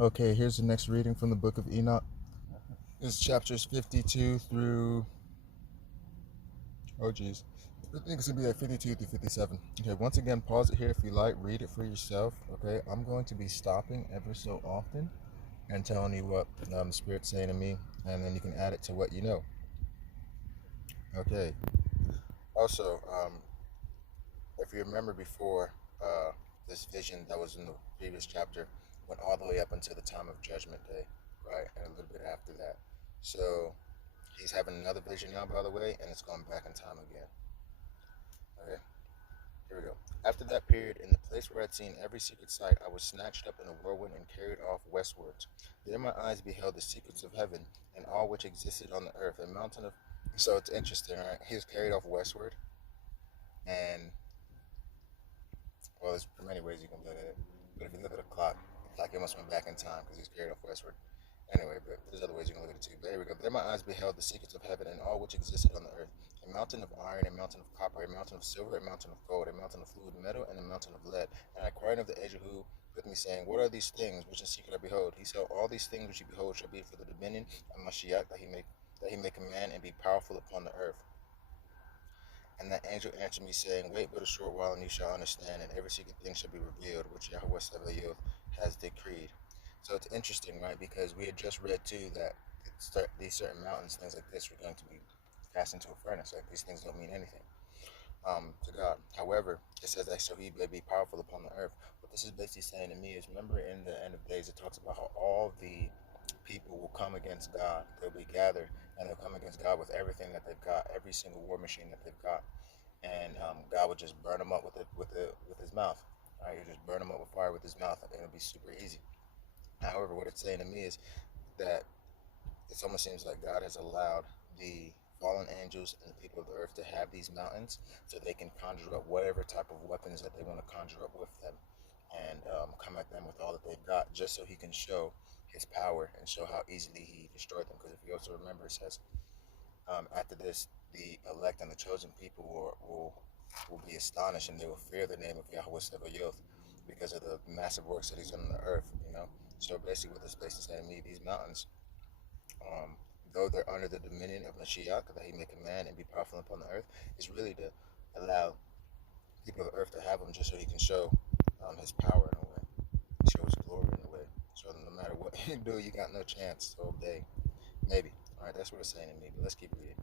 Okay, here's the next reading from the book of Enoch. It's chapters 52 through, oh geez, I think it's going to be like 52 through 57. Okay, once again, pause it here if you like, read it for yourself. Okay, I'm going to be stopping ever so often and telling you what the Spirit's saying to me, and then you can add it to what you know. Okay, also, if you remember before, this vision that was in the previous chapter went all the way up until the time of Judgment Day, right? And a little bit after that. So he's having another vision now, by the way, and it's going back in time again. Okay, here we go. After that period, in the place where I'd seen every secret sight, I was snatched up in a whirlwind and carried off westwards. There my eyes beheld the secrets of heaven and all which existed on the earth, a mountain of. So it's interesting, right? He was carried off westward, and well, there's many ways you can look at it. But if you look at a clock, like it must went back in time because he's carried off westward. Anyway, but there's other ways you can look at it too. But here we go. There my eyes beheld the secrets of heaven and all which existed on the earth. A mountain of iron, a mountain of copper, a mountain of silver, a mountain of gold, a mountain of fluid metal, and a mountain of lead. And I cried unto the angel who with me, saying, What are these things which in secret I behold? He said, All these things which you behold shall be for the dominion of Mashiach, that he may command and be powerful upon the earth. And that angel answered me, saying, Wait but a short while, and you shall understand, and every secret thing shall be revealed, which YHWH has decreed. So it's interesting, right? Because we had just read too that these certain mountains, things like this, were going to be cast into a furnace. Like these things don't mean anything to God. However, it says that so he may be powerful upon the earth. What this is basically saying to me is, remember in the end of days, it talks about how all the people will come against God. They'll be gathered, and they'll come against God with everything that they've got, every single war machine that they've got, and God would just burn them up with his mouth. Right, he'll just burn them up with fire with his mouth, and it'll be super easy. However, what it's saying to me is that it almost seems like God has allowed the fallen angels and the people of the earth to have these mountains so they can conjure up whatever type of weapons that they want to conjure up with them and come at them with all that they've got just so he can show his power and show how easily he destroyed them. Because if you also remember, it says after this, the elect and the chosen people will be astonished and they will fear the name of YHWH because of the massive works that he's done on the earth, you know? So basically what this place is saying to me, these mountains, though they're under the dominion of Mashiach, that he may command and be powerful upon the earth, is really to allow people of the earth to have them just so he can show his power in a way, show his glory in a way. So no matter what you do, you got no chance to obey. Maybe. All right, that's what it's saying to me. But let's keep reading.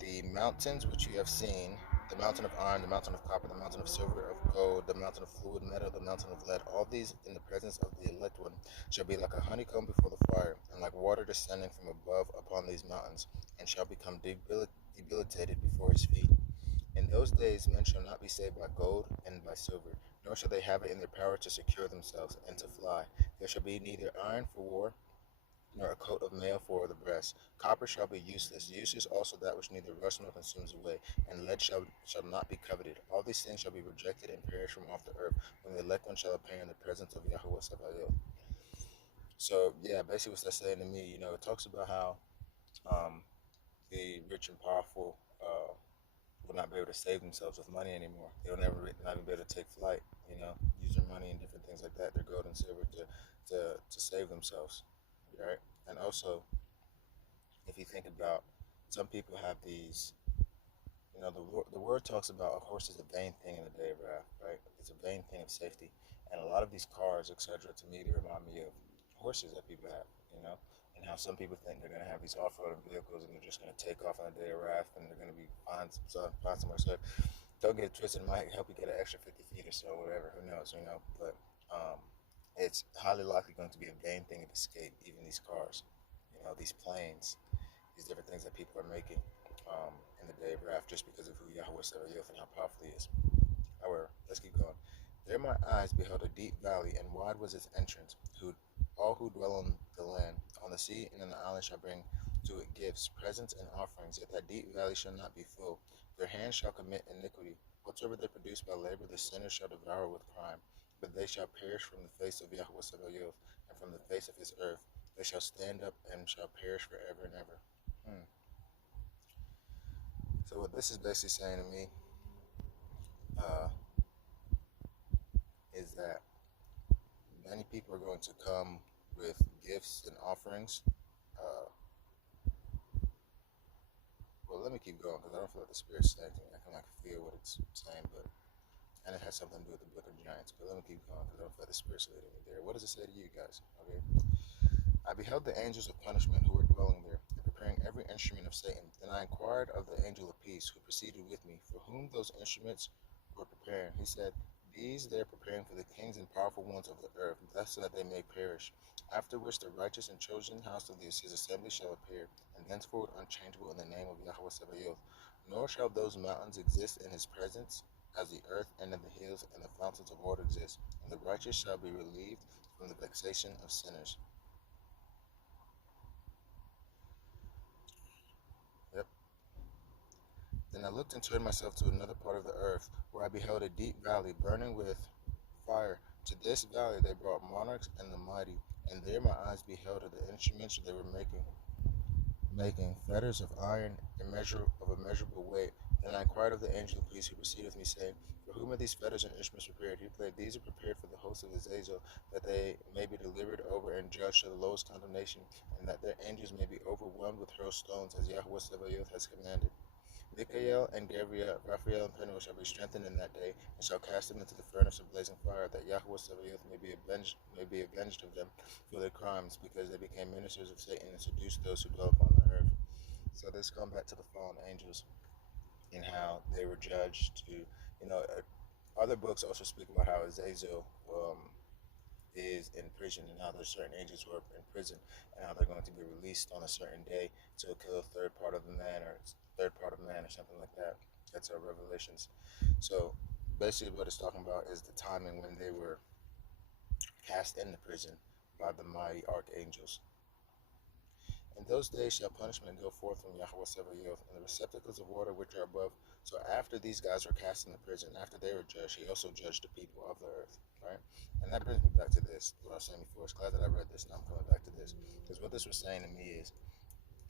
The mountains which you have seen, the mountain of iron, the mountain of copper, the mountain of silver, of gold, the mountain of fluid metal, the mountain of lead, all these in the presence of the elect one shall be like a honeycomb before the fire, and like water descending from above upon these mountains, and shall become debilitated before his feet. In those days men shall not be saved by gold and by silver, nor shall they have it in their power to secure themselves and to fly. There shall be neither iron for war, nor a coat of mail for the breast. Copper shall be useless. Useless also that which neither rusts nor consumes away. And lead shall not be coveted. All these things shall be rejected and perish from off the earth, when the elect one shall appear in the presence of Yahweh Sabaoth. So yeah, basically what that's saying to me, you know, it talks about how um, the rich and powerful will not be able to save themselves with money anymore. They'll not even be able to take flight, you know, use their money and different things like that, their gold and silver to save themselves, right? And also, if you think about, some people have these, you know, the word talks about a horse is a vain thing in the day of wrath, right? It's a vain thing of safety. And a lot of these cars, etc., to me, they remind me of horses that people have, you know, and how some people think they're going to have these off-roading vehicles and they're just going to take off on a day of wrath and they're going to be find somewhere. So don't get it twisted, it might help you get an extra 50 feet or so, whatever, who knows, you know, but it's highly likely going to be a vain thing of escape, even these cars, you know, these planes, these different things that people are making in the day of wrath just because of who Yahweh Sabaoth and how powerful he is. However, let's keep going. There my eyes beheld a deep valley, and wide was its entrance. All who dwell on the land, on the sea, and in the island shall bring to it gifts, presents, and offerings. Yet that deep valley shall not be full. Their hands shall commit iniquity. Whatsoever they produce by labor, the sinners shall devour with crime. But they shall perish from the face of Yahweh Sabaoth, and from the face of his earth. They shall stand up and shall perish forever and ever. Hmm. So what this is basically saying to me uh, is that many people are going to come with gifts and offerings. Uh, well, let me keep going because I don't feel like the Spirit's saying to me. I can like feel what it's saying, but and it has something to do with the Book of Giants. But let me keep going because I don't feel like the Spirit's leading me there. What does it say to you guys? Okay. I beheld the angels of punishment who were dwelling there, and preparing every instrument of Satan. Then I inquired of the angel of peace who proceeded with me, for whom those instruments were preparing. He said, these they are preparing for the kings and powerful ones of the earth, thus that they may perish. After which the righteous and chosen house of his assembly shall appear, and thenceforward unchangeable in the name of YHWH. Nor shall those mountains exist in his presence, as the earth and in the hills and the fountains of water exist, and the righteous shall be relieved from the vexation of sinners. Yep. Then I looked and turned myself to another part of the earth, where I beheld a deep valley burning with fire. To this valley they brought monarchs and the mighty, and there my eyes beheld of the instruments they were making fetters of iron of immeasurable weight. Then I inquired of the angel of peace who proceeded with me, saying, for whom are these fetters and instruments prepared? He replied, these are prepared for the host of Azazel, that they may be delivered over and judged to the lowest condemnation, and that their angels may be overwhelmed with hurled stones, as YHWH has commanded. Michael and Gabriel, Raphael and Penuel shall be strengthened in that day, and shall cast them into the furnace of blazing fire, that YHWH may be avenged of them for their crimes, because they became ministers of Satan and seduced those who dwell upon the earth. So this comes back to the fallen angels and how they were judged to, other books also speak about how Azazel is in prison, and how there's certain angels who are in prison, and how they're going to be released on a certain day to kill a third part of man or something like that. That's our Revelations. So basically what it's talking about is the timing when they were cast into prison by the mighty archangels. In those days shall punishment go forth from YHWH, and the receptacles of water which are above. So after these guys were cast into prison, after they were judged, he also judged the people of the earth. Right? And that brings me back to this, what I was saying before. It's glad that I read this, and I'm coming back to this. Because what this was saying to me is,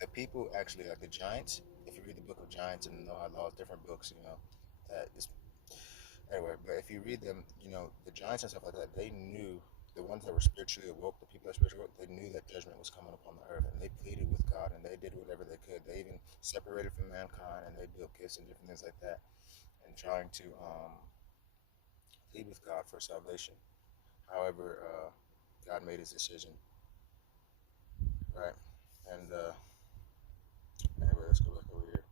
the people actually, like the giants, if you read the book of Giants and the Noahide Laws, different books, that is, anyway, but if you read them, the giants and stuff like that, they knew, the ones that were spiritually awoke, the people that were spiritually awoke, they knew that judgment was coming upon the earth, and they pleaded with God, and they did whatever they could. They even separated from mankind, and they built gifts and different things like that, and trying to plead with God for salvation. However, God made his decision, right? And anyway, let's go back over here.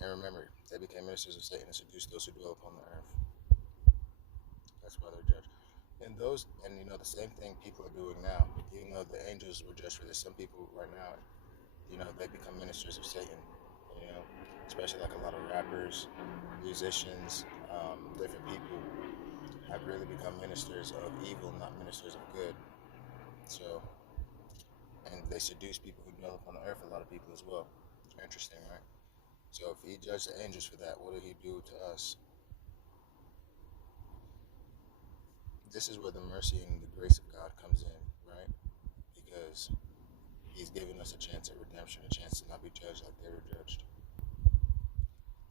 And remember, they became ministers of Satan and seduced those who dwell upon the earth. That's why they're judged. And the same thing people are doing now. Even though the angels were judged for this, some people right now, they become ministers of Satan. You know, especially like a lot of rappers, musicians, different people have really become ministers of evil, not ministers of good. So, and they seduce people who dwell upon the earth, a lot of people as well. Interesting, right? So if he judged the angels for that, what did he do to us? This is where the mercy and the grace of God comes in, right? Because he's given us a chance at redemption, a chance to not be judged like they were judged.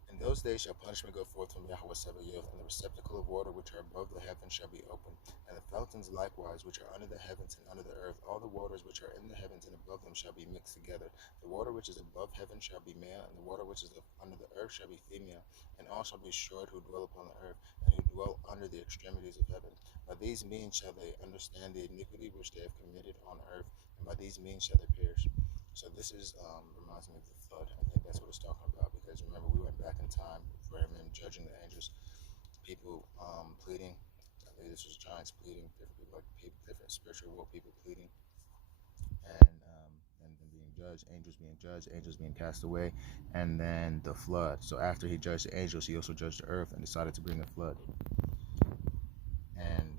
In those days shall punishment go forth from YHWH, and the receptacle of water which are above the heavens shall be opened, and the fountains likewise which are under the heavens and under the earth, all the waters which are in the heavens and above them shall be mixed together. The water which is above heaven shall be male, and the water which is under the earth shall be female, and all shall be destroyed who dwell upon the earth, and who dwell under the extremities of heaven. By these means shall they understand the iniquity which they have committed on earth, and by these means shall they perish. So this is reminds me of the flood. I think that's what it's talking about, because remember we went back in time for him and judging the angels, people pleading. I think this was giants pleading, different people, like people, different spiritual world people pleading, and then being judged, angels being cast away, and then the flood. So after he judged the angels, he also judged the earth and decided to bring a flood. And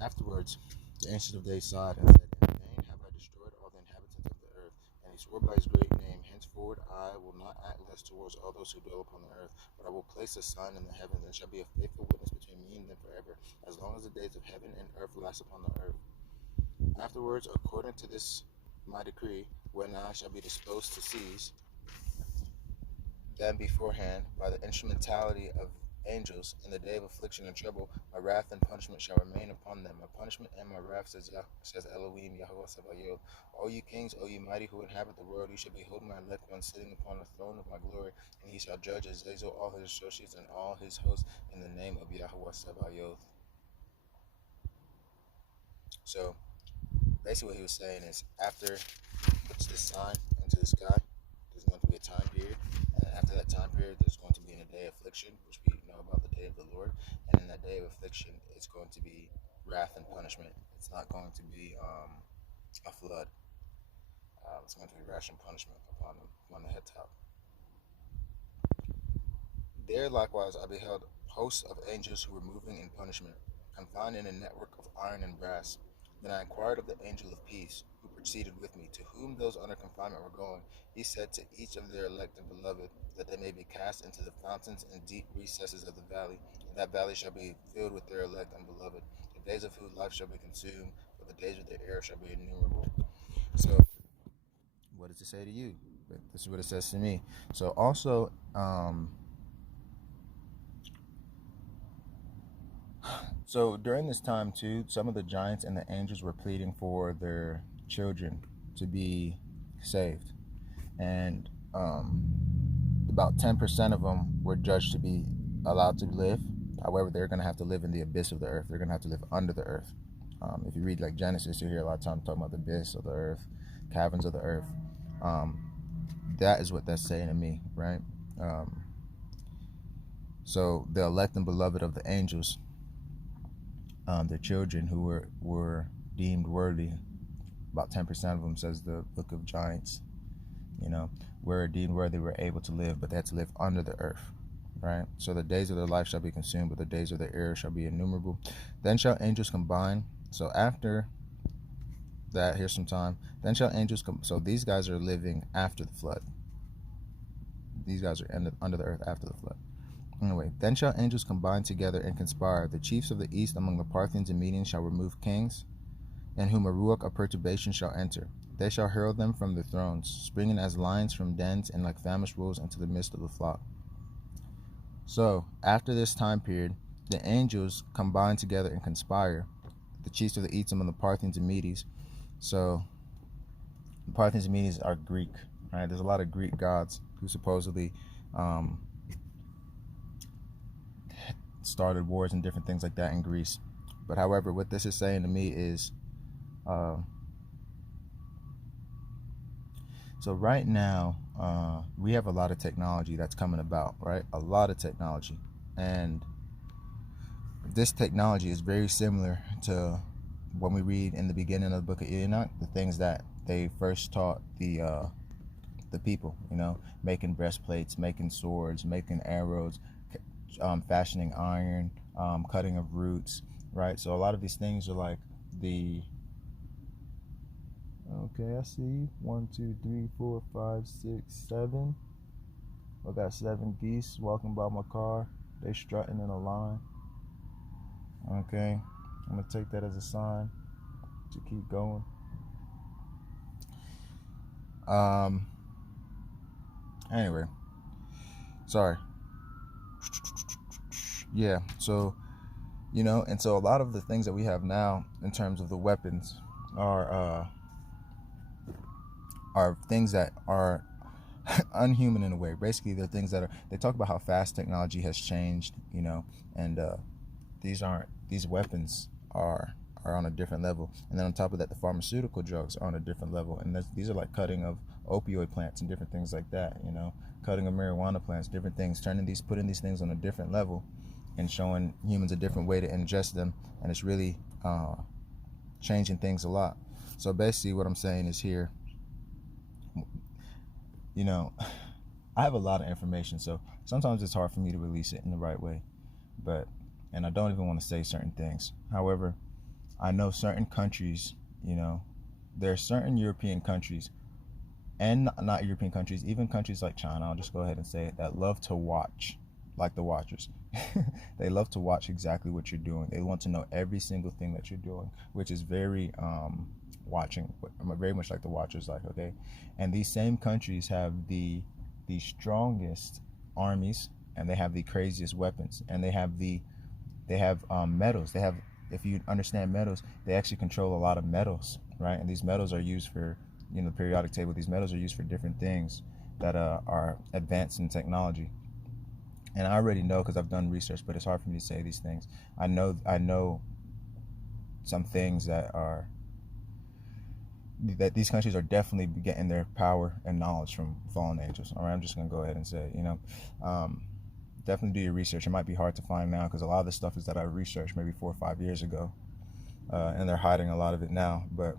afterwards, the Ancient of Days sighed and said, in vain have I destroyed all the inhabitants of the earth. And he swore by his great name, henceforward I will not act less towards all those who dwell upon the earth, but I will place a sign in the heavens, and shall be a faithful witness between me and them forever, as long as the days of heaven and earth last upon the earth. Afterwards, according to this my decree, when I shall be disposed to seize them beforehand by the instrumentality of angels in the day of affliction and trouble. My wrath and punishment shall remain upon them. My punishment and my wrath, says Elohim, YHWH. O you kings, O you mighty who inhabit the world, you shall behold my elect one sitting upon the throne of my glory, and he shall judge Azazel, all his associates, and all his hosts in the name of YHWH. So basically what he was saying is, after he puts this sign into the sky, there's going to be a time period, and after that time period there's going to be a day of affliction, which we know about the day of the Lord, and in that day of affliction it's going to be wrath and punishment. It's not going to be a flood. It's going to be wrath and punishment upon them, upon the head top. There likewise I beheld hosts of angels who were moving in punishment, confined in a network of iron and brass. Then I inquired of the angel of peace, who proceeded with me, to whom those under confinement were going. He said, to each of their elect and beloved, that they may be cast into the fountains and deep recesses of the valley, and that valley shall be filled with their elect and beloved. The days of whose life shall be consumed, but the days of their error shall be innumerable. So, what does it say to you? This is what it says to me. So also, so during this time too, some of the giants and the angels were pleading for their children to be saved, and about 10% of them were judged to be allowed to live. However, they're going to have to live in the abyss of the earth. They're going to have to live under the earth. If you read like Genesis, you hear a lot of times talking about the abyss of the earth, caverns of the earth. That is what that's saying to me, right? So the elect and beloved of the angels, their children who were deemed worthy, about 10% of them, says the book of Giants, were deemed worthy, were able to live, but they had to live under the earth, right? So the days of their life shall be consumed, but the days of their error shall be innumerable. Then shall angels combine. So after that, here's some time. Then shall angels come. So these guys are living after the flood. These guys are under the earth after the flood. Anyway, then shall angels combine together and conspire. The chiefs of the east among the Parthians and Medians shall remove kings, in whom a ruach of perturbation shall enter. They shall hurl them from their thrones, springing as lions from dens, and like famished wolves into the midst of the flock. So, after this time period, the angels combine together and conspire. The chiefs of the east among the Parthians and Medes. So, the Parthians and Medes are Greek, right? There's a lot of Greek gods who supposedly started wars and different things like that in Greece. But however, what this is saying to me is, so right now, we have a lot of technology that's coming about, right? A lot of technology. And this technology is very similar to when we read in the beginning of the book of Enoch, the things that they first taught the people, making breastplates, making swords, making arrows, fashioning iron, cutting of roots, right? So a lot of these things are like okay, I see 1, 2, 3, 4, 5, 6, 7. I got 7 geese walking by my car. They strutting in a line. Okay, I'm gonna take that as a sign to keep going. Anyway, sorry. Yeah, so and so a lot of the things that we have now in terms of the weapons are things that are unhuman in a way. Basically, they're things that they talk about how fast technology has changed, and these weapons are on a different level. And then on top of that, the pharmaceutical drugs are on a different level, and these are like cutting of opioid plants and different things like that, cutting of marijuana plants, different things, putting these things on a different level and showing humans a different way to ingest them, and it's really changing things a lot. So basically what I'm saying is here, I have a lot of information, so sometimes it's hard for me to release it in the right way, and I don't even want to say certain things. However, I know certain countries, there are certain European countries, and not European countries, even countries like China, I'll just go ahead and say it, that love to watch, like the watchers. They love to watch exactly what you're doing. They want to know every single thing that you're doing, which is very very much like the watchers, okay. And these same countries have the strongest armies, and they have the craziest weapons, and they have metals. They have, if you understand metals, they actually control a lot of metals, right? And these metals are used for, the periodic table. These metals are used for different things that are advanced in technology. And I already know because I've done research, but it's hard for me to say these things. I know some things that these countries are definitely getting their power and knowledge from fallen angels. All right, I'm just gonna go ahead and say, definitely do your research. It might be hard to find now because a lot of this stuff is that I researched maybe 4 or 5 years ago, and they're hiding a lot of it now. But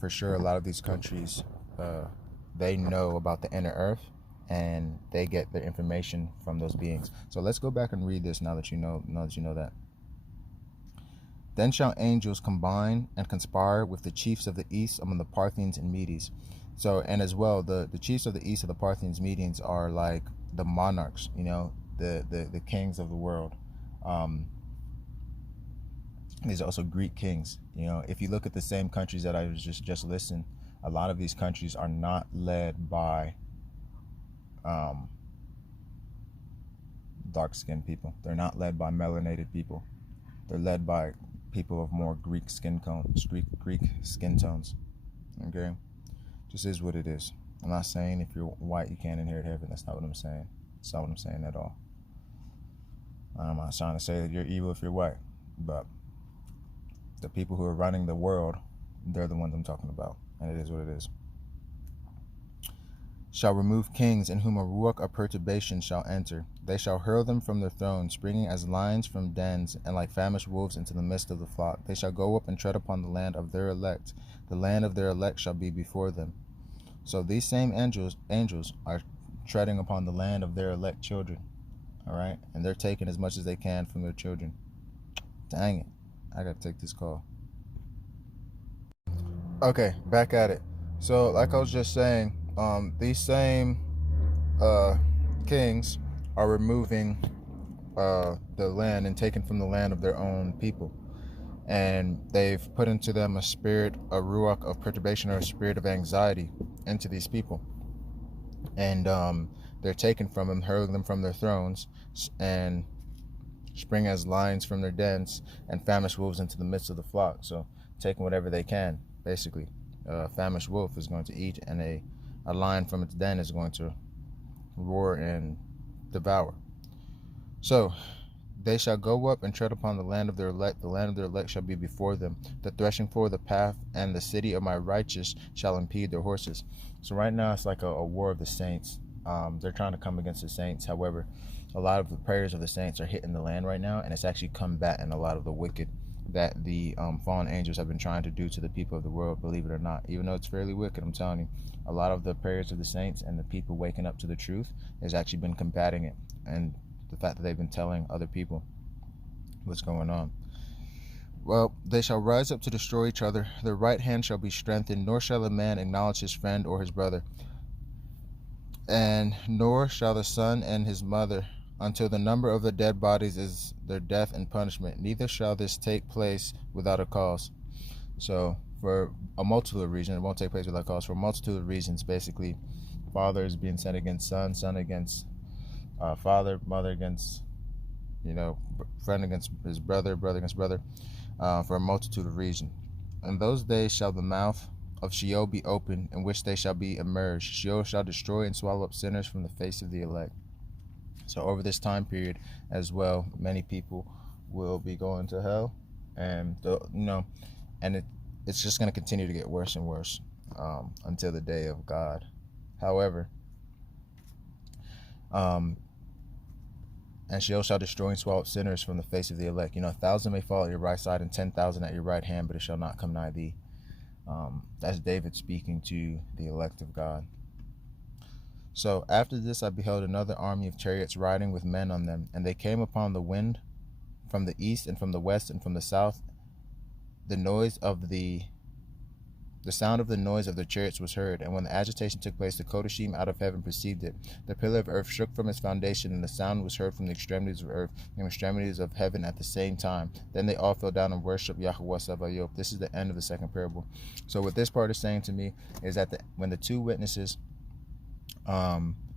for sure, a lot of these countries, they know about the inner earth, and they get their information from those beings. So let's go back and read this now that you know that. Then shall angels combine and conspire with the chiefs of the east among the Parthians and Medes. So, and as well, the chiefs of the east of the Parthians, Medes are like the monarchs, the kings of the world. These are also Greek kings. If you look at the same countries that I was just listing, a lot of these countries are not led by dark-skinned people. They're not led by melanated people. They're led by people of more Greek skin tones. Okay, just is what it is. I'm not saying if you're white you can't inherit heaven. That's not what I'm saying. That's not what I'm saying at all. I'm not trying to say that you're evil if you're white, but the people who are running the world, they're the ones I'm talking about, and it is what it is. Shall remove kings in whom a ruach of perturbation shall enter. They shall hurl them from their thrones, springing as lions from dens, and like famished wolves into the midst of the flock. They shall go up and tread upon the land of their elect. The land of their elect shall be before them. So these same angels are treading upon the land of their elect children. All right? And they're taking as much as they can from their children. Dang it. I got to take this call. Okay, back at it. So like I was just saying, these same kings are removing the land and taking from the land of their own people, and they've put into them a ruach of perturbation, or a spirit of anxiety into these people, and they're taken from them, hurling them from their thrones, and spring as lions from their dens, and famished wolves into the midst of the flock. So taking whatever they can, basically. A famished wolf is going to eat, and a lion from its den is going to roar and devour. So they shall go up and tread upon the land of their elect. The land of their elect shall be before them. The threshing floor, the path, and the city of my righteous shall impede their horses. So right now it's like a war of the saints. They're trying to come against the saints. However, a lot of the prayers of the saints are hitting the land right now, and it's actually combating a lot of the wicked that the fallen angels have been trying to do to the people of the world, believe it or not. Even though it's fairly wicked, I'm telling you, a lot of the prayers of the saints and the people waking up to the truth has actually been combating it, and the fact that they've been telling other people what's going on. Well, they shall rise up to destroy each other. Their right hand shall be strengthened, nor shall a man acknowledge his friend or his brother, and nor shall the son and his mother, until the number of the dead bodies is their death and punishment. Neither shall this take place without a cause. So for a multitude of reasons, it won't take place without cause. For a multitude of reasons, basically, father is being sent against son, son against father, mother against, friend against his brother, brother against brother, for a multitude of reasons. In those days shall the mouth of Sheol be opened, in which they shall be immersed. Sheol shall destroy and swallow up sinners from the face of the elect. So over this time period as well, many people will be going to hell, and it's just going to continue to get worse and worse until the day of God. However, and Sheol shall destroy and swallow up sinners from the face of the elect. 1,000 may fall at your right side and 10,000 at your right hand, but it shall not come nigh thee. That's David speaking to the elect of God. So after this I beheld another army of chariots riding with men on them, and they came upon the wind from the east and from the west and from the south. The sound of the noise of the chariots was heard, and when the agitation took place, the Kodashim out of heaven perceived it. The pillar of earth shook from its foundation, and the sound was heard from the extremities of earth and extremities of heaven at the same time. Then they all fell down and worshipped YHWH Sabaoth. This is the end of the second parable. So what this part is saying to me is that when the two witnesses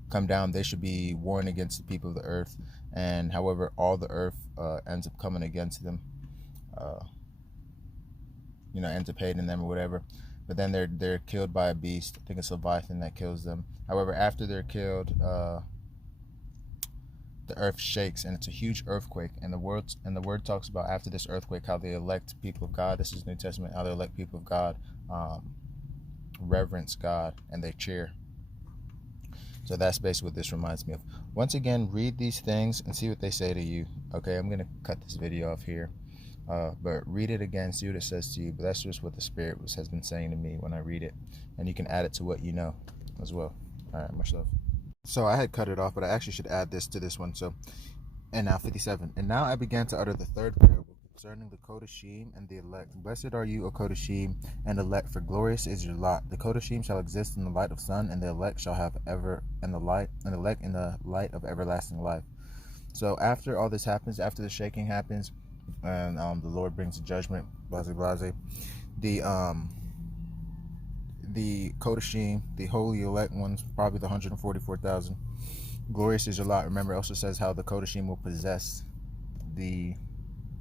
come down, they should be warring against the people of the earth. And however, all the earth ends up coming against them, ends up hating them or whatever. But then they're killed by a beast. I think it's Leviathan that kills them. However, after they're killed, the earth shakes, and it's a huge earthquake. And the word talks about after this earthquake how they elect people of God. This is New Testament. How they elect people of God, reverence God, and they cheer. So that's basically what this reminds me of. Once again, read these things and see what they say to you. Okay, I'm gonna cut this video off here, but read it again, see what it says to you. But that's just what the Spirit has been saying to me when I read it, and you can add it to what you know as well. All right, much love. So I had cut it off, but I actually should add this to this one. So, and now 57. And now I began to utter the third parable concerning the Kodashim and the elect. Blessed are you, O Kodashim, and elect, for glorious is your lot. The Kodashim shall exist in the light of sun, and the elect shall have ever in the light, and the elect in the light of everlasting life. So after all this happens, after the shaking happens, and the Lord brings a judgment, blase blase, the Kodashim, the holy elect ones, probably the 144,000. Glorious is your lot. Remember, it also says how the Kodashim will possess the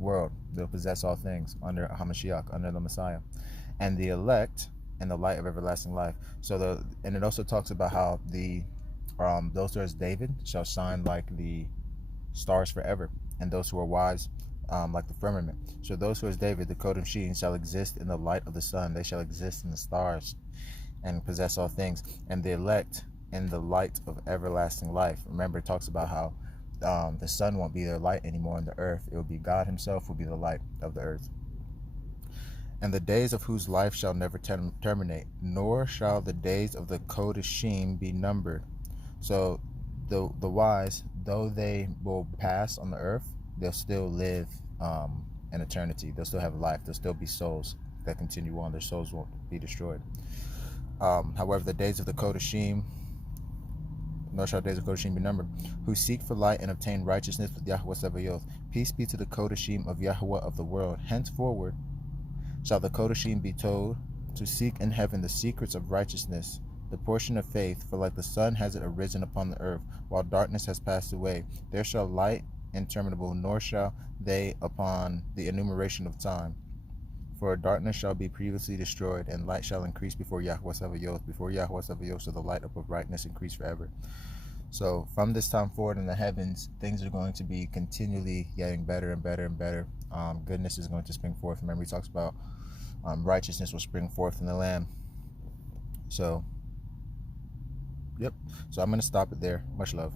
world. They'll possess all things under Hamashiach, under the Messiah. And the elect in the light of everlasting life. And it also talks about how those who are as David shall shine like the stars forever, and those who are wise like the firmament. So those who are as David, the Kodashim, shall exist in the light of the sun. They shall exist in the stars and possess all things. And the elect in the light of everlasting life. Remember, it talks about how the sun won't be their light anymore on the earth. It will be God himself will be the light of the earth. And the days of whose life shall never terminate, nor shall the days of the Kodashim be numbered. So the wise, though they will pass on the earth, they'll still live in eternity. They'll still have life. There'll still be souls that continue on. Their souls won't be destroyed. However, the days of the Kodashim, nor shall days of Kodashim be numbered, who seek for light and obtain righteousness with YHWH. Peace be to the Kodashim of Yahweh of the world. Henceforward shall the Kodashim be told to seek in heaven the secrets of righteousness, the portion of faith, for like the sun has it arisen upon the earth, while darkness has passed away. There shall light interminable, nor shall they upon the enumeration of time. For darkness shall be previously destroyed, and light shall increase before YHWH. Before YHWH shall the light up of brightness increase forever. So from this time forward in the heavens, things are going to be continually getting better and better and better. Goodness is going to spring forth. Remember, he talks about righteousness will spring forth in the Lamb. So, yep. So I'm going to stop it there. Much love.